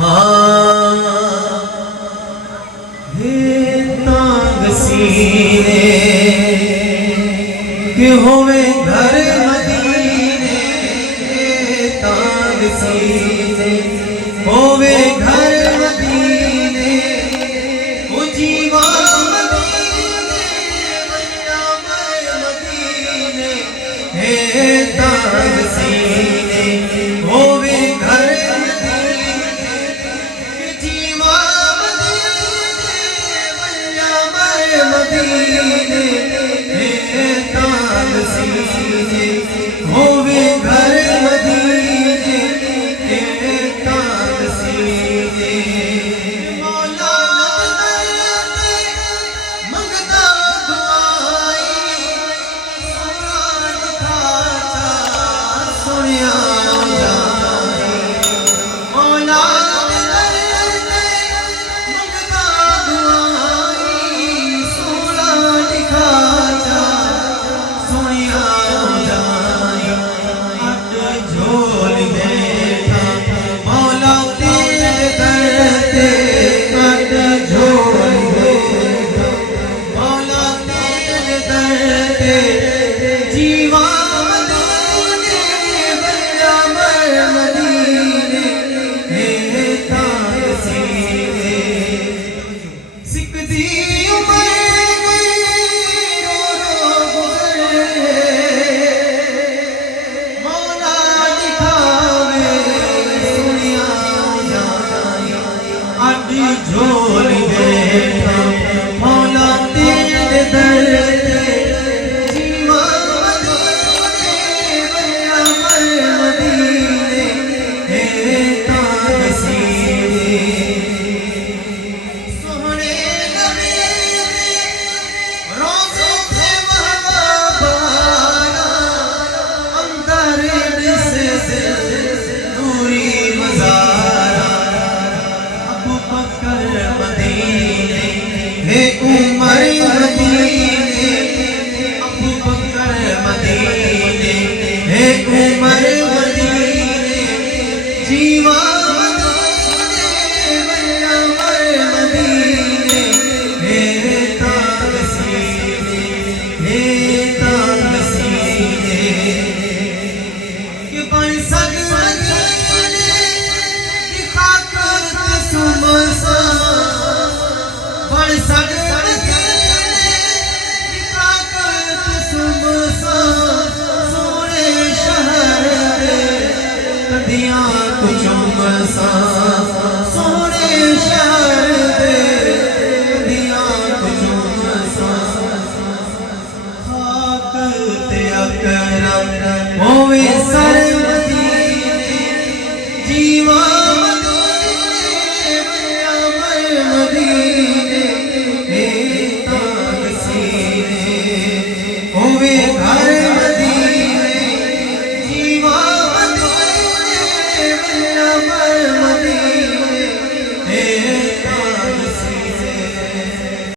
हाँ हे तांग सीने के होवे घर मदीने, तांग सीने होवे घर मदीने, ओ जीवा मदीने बन्या मदीने, हे तांग सीने होवे घर मदीने, जीवा मदीने बन्या मदीने, हे तांग सीने होवे घर मदीने, हे तांग सीने। मौला मंगता दुआई सुनिया जाए, मौला मंगता दुआई सोना लिखा जा सुनिया जाए, हट झोल बैठा मौला तेरे दर ते, हट झोल बैठा मौला तेरे दर ते, जीवा मदीने बन्या मदीने, हे तांग सीने। सिकदी उमर गई रो रो गुज़रे, मौला दिखावे सुनिया जाए, अड्डी झोल बैठा मौला तेरे दर ते, जीवा मदीने बन्या मदीने, हे तांग सीने। सोहणे नबी दे रोज़े ते महबूबाना, अंदर दिसे नूरी मज़ारा, अबू बकर मदीने, हे उमर मदीने, अबू बकर मदीने, हे उमर मदीने, जीवा मदीने बन्या मदीने, हे तांग सीने, हे तांग सीने। कि बन सग मदीने की खाक सुमसा, बन सग मदीने की खाक सुमसा, सोने शहर दे कदियां चुमसा, सोने शहर दे कदियां चुमसा, खाक ते अकरम होवे सर